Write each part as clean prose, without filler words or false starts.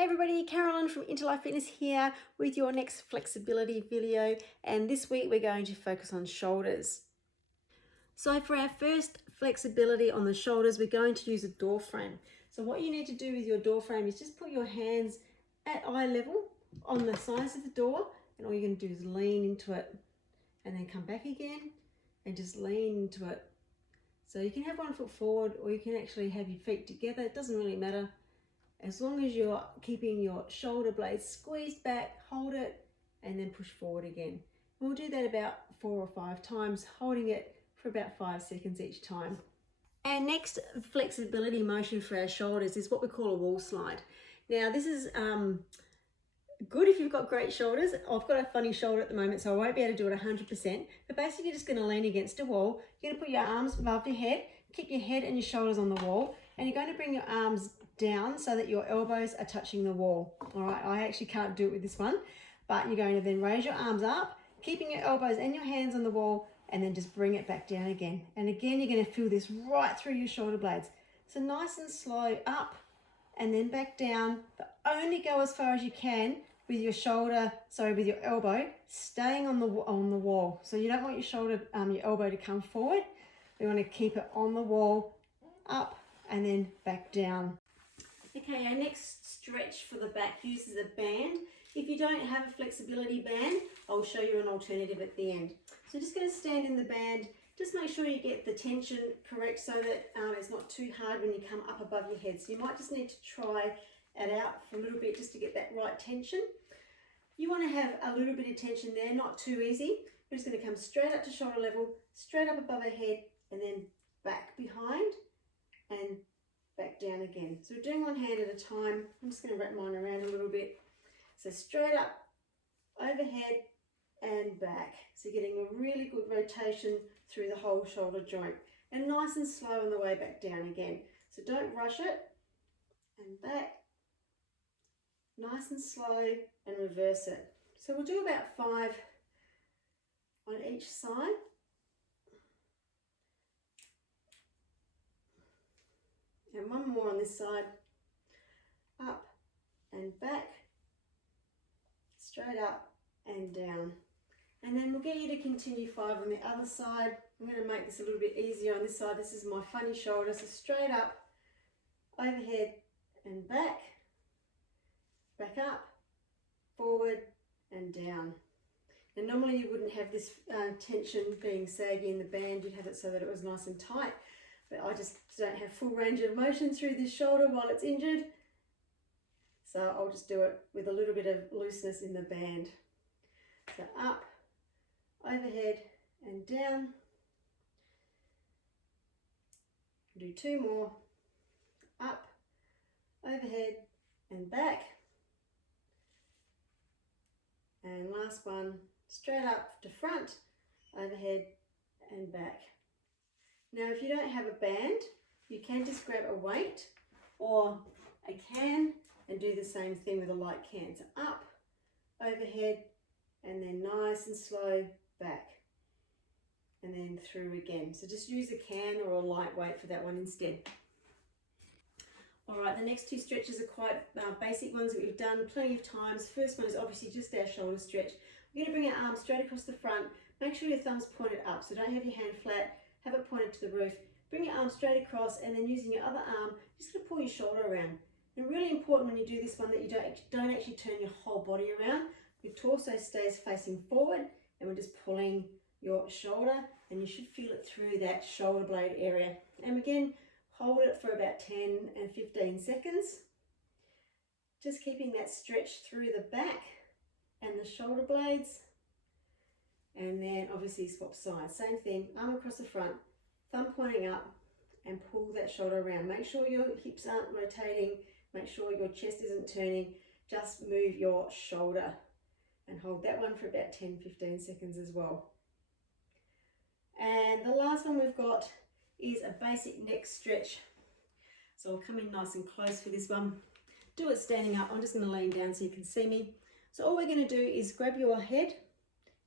Hey everybody, Carolyn from Interlife Fitness here with your next flexibility video, and this week we're going to focus on shoulders. So for our first flexibility on the shoulders, we're going to use a door frame. So what you need to do with your door frame is just put your hands at eye level on the sides of the door, and all you're going to do is lean into it and then come back again and just lean into it. So you can have one foot forward or you can actually have your feet together, it doesn't really matter. As long as you're keeping your shoulder blades squeezed back, hold it, and then push forward again. We'll do that about 4 or 5 times, holding it for about 5 seconds each time. Our next flexibility motion for our shoulders is what we call a wall slide. Now this is good if you've got great shoulders. I've got a funny shoulder at the moment, so I won't be able to do it 100%, but basically you're just going to lean against a wall. You're going to put your arms above your head, keep your head and your shoulders on the wall, and you're going to bring your arms down so that your elbows are touching the wall. All right, I actually can't do it with this one, but you're going to then raise your arms up, keeping your elbows and your hands on the wall, and then just bring it back down again. And again, you're going to feel this right through your shoulder blades. So nice and slow, up and then back down, but only go as far as you can with your with your elbow staying on the wall. So you don't want your elbow to come forward. We want to keep it on the wall, up and then back down. Okay, our next stretch for the back uses a band. If you don't have a flexibility band, I'll show you an alternative at the end. So just going to stand in the band. Just make sure you get the tension correct so that it's not too hard when you come up above your head. So you might just need to try it out for a little bit just to get that right tension. You want to have a little bit of tension there, not too easy. We're just going to come straight up to shoulder level, straight up above our head, and then back behind and back down again. So we're doing one hand at a time. I'm just going to wrap mine around a little bit. So straight up, overhead and back. So getting a really good rotation through the whole shoulder joint, and nice and slow on the way back down again. So don't rush it, and back, nice and slow, and reverse it. So we'll do about 5 on each side. And one more on this side, up and back, straight up and down. And then we'll get you to continue 5 on the other side. I'm going to make this a little bit easier on this side. This is my funny shoulder, so straight up, overhead and back up, forward and down. And normally you wouldn't have this tension being saggy in the band, you'd have it so that it was nice and tight. But I just don't have full range of motion through this shoulder while it's injured. So I'll just do it with a little bit of looseness in the band. So up, overhead and down. Do 2 more. Up, overhead and back. And last one, straight up to front, overhead and back. Now, if you don't have a band, you can just grab a weight or a can and do the same thing with a light can. So up, overhead, and then nice and slow back, and then through again. So just use a can or a light weight for that one instead. All right, the next 2 stretches are quite basic ones that we've done plenty of times. First one is obviously just our shoulder stretch. We're going to bring our arms straight across the front. Make sure your thumb's pointed up, so don't have your hand flat. Have it pointed to the roof. Bring your arm straight across, and then using your other arm, just going to pull your shoulder around. And really important when you do this one that you don't actually turn your whole body around. Your torso stays facing forward, and we're just pulling your shoulder, and you should feel it through that shoulder blade area. And again, hold it for about 10 and 15 seconds. Just keeping that stretch through the back and the shoulder blades. And then obviously swap sides. Same thing, arm across the front, thumb pointing up, and pull that shoulder around. Make sure your hips aren't rotating. Make sure your chest isn't turning. Just move your shoulder and hold that one for about 10-15 seconds as well. And the last one we've got is a basic neck stretch. So I'll come in nice and close for this one. Do it standing up. I'm just going to lean down so you can see me. So all we're going to do is grab your head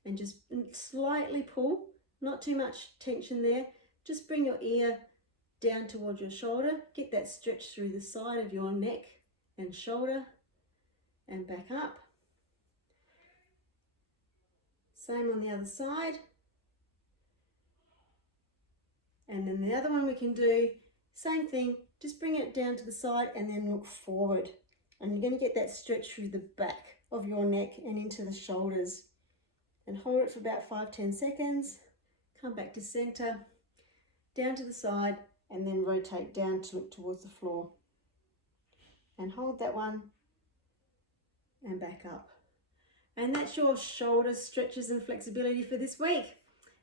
and just slightly pull, not too much tension there. Just bring your ear down towards your shoulder. Get that stretch through the side of your neck and shoulder. and back up. Same on the other side. And then the other one we can do, same thing, just bring it down to the side and then look forward. And you're going to get that stretch through the back of your neck and into the shoulders. And hold it for about 5-10 seconds. Come back to center, down to the side, and then rotate down to look towards the floor. And hold that one and back up. And that's your shoulder stretches and flexibility for this week.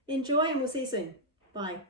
Enjoy, and we'll see you soon. Bye.